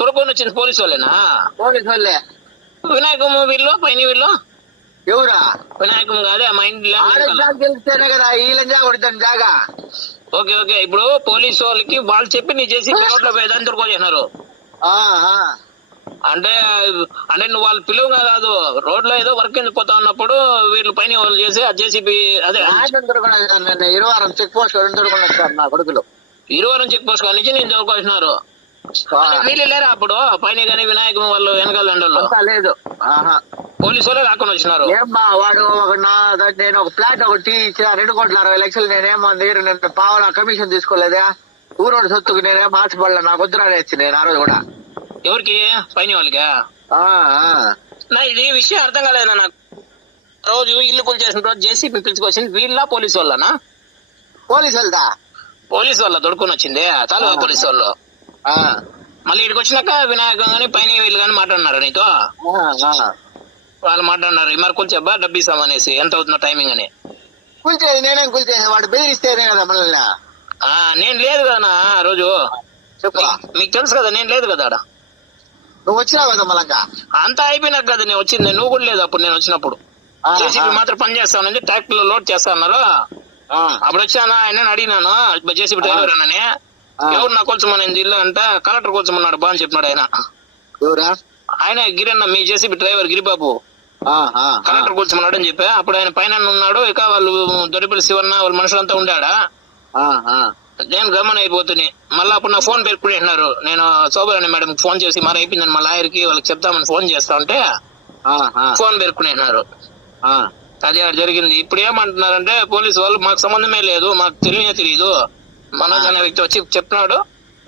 తొడుకొని వచ్చింది పోలీసు వాళ్ళేనా? పోలీసు వాళ్ళే. వినాయకం వీళ్ళు పైన వీళ్ళు ఎవరా? వినాయకం కాదే మా ఇంట్లో. గెలిస్తేనే కదా వీళ్ళని కొడుతాను జాగా. Okay okay. ఇప్పుడు పోలీసు వాళ్ళకి వాళ్ళు చెప్పి నీ చేసి రోడ్లో పోయేదాన్ని తొడుకొచ్చేసినారు అంటే అంటే నువ్వు వాళ్ళు పిలువుగా కాదు, రోడ్లో ఏదో వర్క్ కింద పోతా ఉన్నప్పుడు వీళ్ళు పైన వాళ్ళు చేసి ఆ జేసీబీ అదే ఇరువారం చెక్ పోస్ట్ వచ్చారు నా కొడుకులు. ఇరువారం చెక్ పోస్ట్ నుంచి నేను తొడుకొచ్చినారు. వీళ్ళు లేరా అప్పుడు పైన కానీ వినాయకం వాళ్ళు వెనకాల దండల్లో? లేదు, పోలీసు వాళ్ళే రాకుండా వచ్చినారు. ఏమ్మా వాడు నేను ఒక ఫ్లాట్ ఒకటి ఇచ్చిన 2,60,00,000 నేనేమో దగ్గర నేను పావుల కమిషన్ తీసుకోలేదా? ఊరోడు సొత్తుకు నేనేం ఆశపడలే, నాకు వద్దురా అనేసి నేను ఆ రోజు కూడా. ఎవరికి? పైన వాళ్ళకి. నా ఇది విషయం అర్థం కాలేదు నాకు. రోజు ఇల్లు కూల్ చేసిన రోజు జేసీబీ పిలుచుకొచ్చింది వీళ్ళ పోలీసు వాళ్ళనా? పోలీసు వాళ్ళదా? పోలీసు వాళ్ళ దొడుకుని వచ్చింది తాలూకా పోలీసు వాళ్ళు. మళ్ళీ ఇక్కడికి వచ్చినాక వినాయకం గానీ పైన వీళ్ళు కానీ మాట్లాడినారు నీతో? వాళ్ళు మాట్లాడినారు మరి కూల్చేబ్బా డబ్బు ఇస్తామనేసి, ఎంత అవుతుందో టైమింగ్ అని. కూల్చేది నేనేం కూల్చేది, వాడు బెదిరిస్తేనే కదా మనల్ని. నేను లేదు కదా ఆ రోజు. చెప్పు, మీకు తెలుసు కదా నేను లేదు కదా ఆడ. నువ్వు వచ్చినావు కదా మళ్ళా. అంతా అయిపోయినాక కదా నేను వచ్చింది, నువ్వు కూడా లేదు అప్పుడు నేను వచ్చినప్పుడు. జేసీబీ మాత్రం పని చేస్తానని ట్రాక్టర్ లో లోడ్ చేస్తా అన్నారు. అప్పుడు వచ్చానా ఆయన అడిగినాను జేసీబీ డ్రైవర్ అన్నని. ఎవరు నా కూల్చమనేది ఇల్లు అంటే కలెక్టర్ కూల్చమన్నాడు బా అని చెప్పినాడు ఆయన. ఆయన గిరన్న మీ జేసీబీ డ్రైవర్ గిరిబాబు కలెక్టర్ కూర్చోమన్నాడు అని చెప్పా. అప్పుడు ఆయన పైన ఉన్నాడు, ఇక వాళ్ళు దొరిపల్లి శివన్న వాళ్ళ మనుషులంతా ఉండాడా. నేను గమన అయిపోతుంది. మళ్ళీ అప్పుడు నా ఫోన్ పెట్టుకునేసినారు. నేను శోభరాణి మేడం ఫోన్ చేసి మరి అయిపోయిందని మా లాయర్కి వాళ్ళకి చెప్తామని ఫోన్ చేస్తా ఉంటే ఫోన్ పెట్టుకునేసినారు. అది జరిగింది. ఇప్పుడు ఏమంటున్నారంటే పోలీసు వాళ్ళు మాకు సంబంధమే లేదు, మాకు తెలియదు, మనోజ్ అనే వ్యక్తి వచ్చి చెప్పినాడు,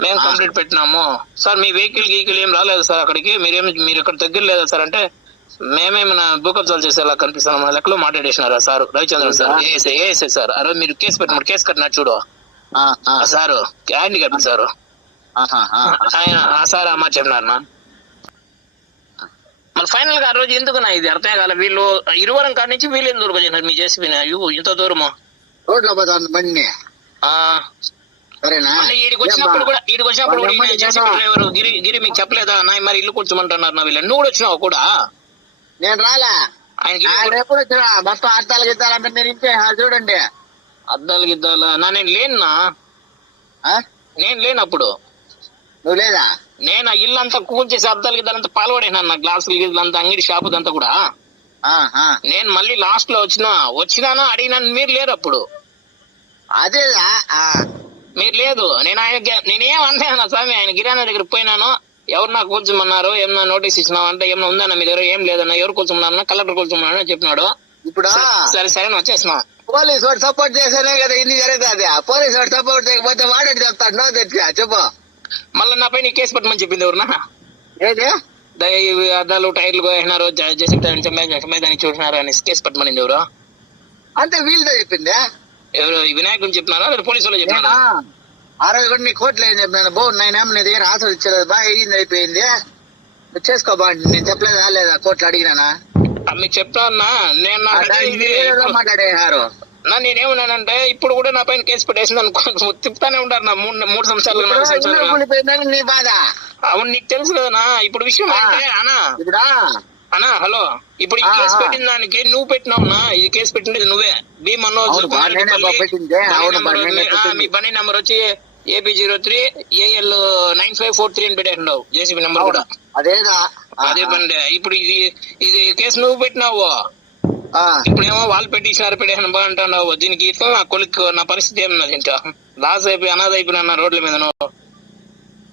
మేము కంప్లీట్ పెట్టినాము సార్, మీ వెహికల్ ఏం రాలేదు సార్ అక్కడికి, మీరు ఇక్కడ దగ్గర లేదా సార్ అంటే మేమేమైనా భూకబ్జాలు చేసేలా కనిపిస్తాం మన లెక్కలో మాట్లాడేసినారు sir Ravichandran sir. ASI sir అరే మీరు కేసు పెట్టినారు, కేసు కట్టినారు చూడు సారు, హ్యాండ్ కట్టిన సారు ఆయన సార్ అమ్మ చెప్పినారు. మళ్ళీ ఫైనల్ గా ఆ రోజు ఎందుకు నా ఇది అర్థం కాల, వీళ్ళు ఇరువరం కాడి నుంచి వీళ్ళు ఎందుకు దొరకొచ్చినారు మీ చేసి ఇంత దూరము రోడ్లో బండి. ఈడికి వచ్చినప్పుడు కూడా డ్రైవర్ గిరి మీకు చెప్పలేదా నా మరి ఇల్లు కూర్చోమంటున్నారు నా వీళ్ళు, నువ్వు కూడా వచ్చినావు కూడా? నేను రాలా, ఆయన ఎప్పుడు వచ్చినా మొత్తం అద్దాలు గిద్దాలంటే నేను ఇంటే చూడండి. అద్దాలు గిద్దాలా నేను లేనా? నేను లేనప్పుడు. నువ్వు లేదా? నేను ఆ ఇల్లు అంతా కూల్చేసి అద్దాలు గిద్దాలంతా పాల్పడేనా, నా గ్లాసులు గిద్దంతా అంగడి షాపు అంతా కూడా. నేను మళ్ళీ లాస్ట్ లో వచ్చినానా అడిగినాను, మీరు లేరు అప్పుడు. అదేదా మీరు లేదు. నేనేం అంటాను స్వామి, ఆయన గిరానా దగ్గర పోయినాను, ఎవరు నాకు కూర్చోమన్నారు, ఏమన్నా నోటీస్ ఇచ్చినావు అంటే ఏమన్నా ఉందన్నా మీ దగ్గర? ఏం లేదన్నా. ఎవరు కూర్చోమన్నా? కలెక్టర్ కూర్చోమన్నా చెప్పినాడు. ఇప్పుడు సరే వచ్చేసిన. పోలీసు వాడు సపోర్ట్ చేస్తేనే కదా ఇన్ని జరుగుతుంది. పోలీసు వాడు సపోర్ట్ చేయకపోతే వాడే చెప్తాడు. నో తెచ్చా చెప్పు. మళ్ళీ నా పైన కేసు పెట్టమని చెప్పింది ఎవరున్నా? ఏది అద్దాలు టైర్లు పోయినారు, జేసీ దాన్ని చూసినారు అని కేసు పెట్టమనింది ఎవరు? అంతే వీళ్ళతో చెప్పింది. ఎవరు వినాయకుని చెప్పినారా లేదా పోలీసు వాళ్ళు చెప్పినారా? ఆ రోజు కూడా నీ కోట్లు ఏం చెప్పినాను, నేనేమో నీ దగ్గర ఆశలు ఇచ్చలేదు బా, అయ్యింది అయిపోయింది చేసుకో బా, నేను చెప్పలేదా లేదా కోట్లు అడిగినానా? మీకు చెప్తాన్నా నేను మాట్లాడేసారు. నేనేమన్నానంటే ఇప్పుడు కూడా నా పైన కేసు పెట్టేసింది అనుకో, తిప్పుతానే ఉంటారు నా 3 సంవత్సరాలు. నీ బాధ అవును నీకు తెలుసు కదనా. ఇప్పుడు విషయం అంటే అన్నా హలో, ఇప్పుడు ఈ కేసు పెట్టిన దానికి నువ్వు పెట్టినావునా? ఈ కేసు పెట్టినది నువ్వే. బి మనోజ్ మీ బండి నెంబర్ వచ్చి AP03 AL 9543 అని పెట్టేసినావు, జేసీబీ నెంబర్ కూడా అదే బండి. ఇప్పుడు ఇది కేసు నువ్వు పెట్టినావు, ఇప్పుడేమో వాళ్ళు పెట్టేసిన బా అంటున్నావు. దీనికి ఇట్లా నా కొలిక్ నా పరిస్థితి ఏమన్నది, ఇంకా లాస్ అయిపోయి అనాథ అయిపోయినా రోడ్ల మీద.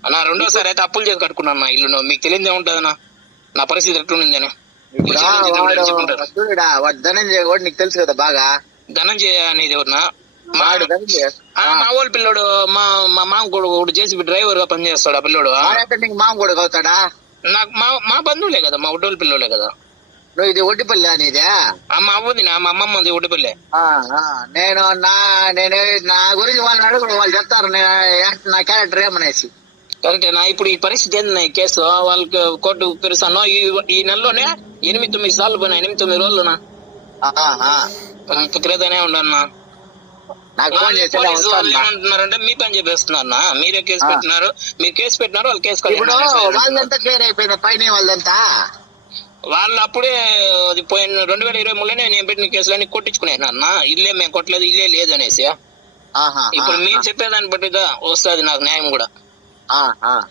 అన్నా రెండోసారి అయితే అప్పులు చేసి కట్టుకున్నాను నా ఇల్లు. మీకు తెలియదే ఉంటదన్నా నా పరిస్థితి ఎట్లుందని. ధనంజయ కూడా నీకు తెలుసు కదా బాగా. ధనంజయ అనేది ఎవరన్నా? మా వాళ్ళ పిల్లోడు, మా మామ కూడా జేసీబీ డ్రైవర్ గా పనిచేస్తాడు. ఆ పిల్లోడు మామ కూడా అవుతాడా? నాకు మా బంధువులే కదా, మా ఒడ్డోళ్ళ పిల్లోలే కదా. నువ్వు ఇది ఒడ్డిపల్లి అనేది? మా అవ్వది, మా అమ్మమ్మది ఒడ్డిపల్లి. నేను నా గురించి వాళ్ళని అడుగు, వాళ్ళు చెప్తారు నా క్యారెక్టర్ ఏమనేసి. కరెక్టేనా? ఇప్పుడు ఈ పరిస్థితి ఏంది కేసు వాళ్ళకి కోర్టు పిలుస్తాను. ఈ నెలలోనే 8-9 సార్లు పోయినా, 8-9 రోజులునా తిరగతానే ఉండన్నా. నాకు ఫోన్ వాళ్ళే చేస్తే పోలీసు వాళ్ళు వస్తాను. ఏమంటున్నారంటే మీ పని చెప్పేస్తున్నారు, మీరే కేసు పెట్టినారు, మీరు కేసు పెట్టినారు, వాళ్ళు కేసు ఇప్పుడు కట్టినారు. వాళ్ళంతా క్లియర్ అయిపోయింది పైన వాళ్ళంతా. వాళ్ళు అప్పుడే అది పోయిన 2023లోనే నేను పెట్టిన కేసులన్నీ కొట్టించుకున్నాను అన్న. ఇల్లే మేము కొట్టలేదు, ఇల్లే లేదు అనేసి. ఆహా, ఇప్పుడు మీరు చెప్పేదాన్ని బట్టి వస్తుంది నాకు న్యాయం కూడా. ఆ, ఆ.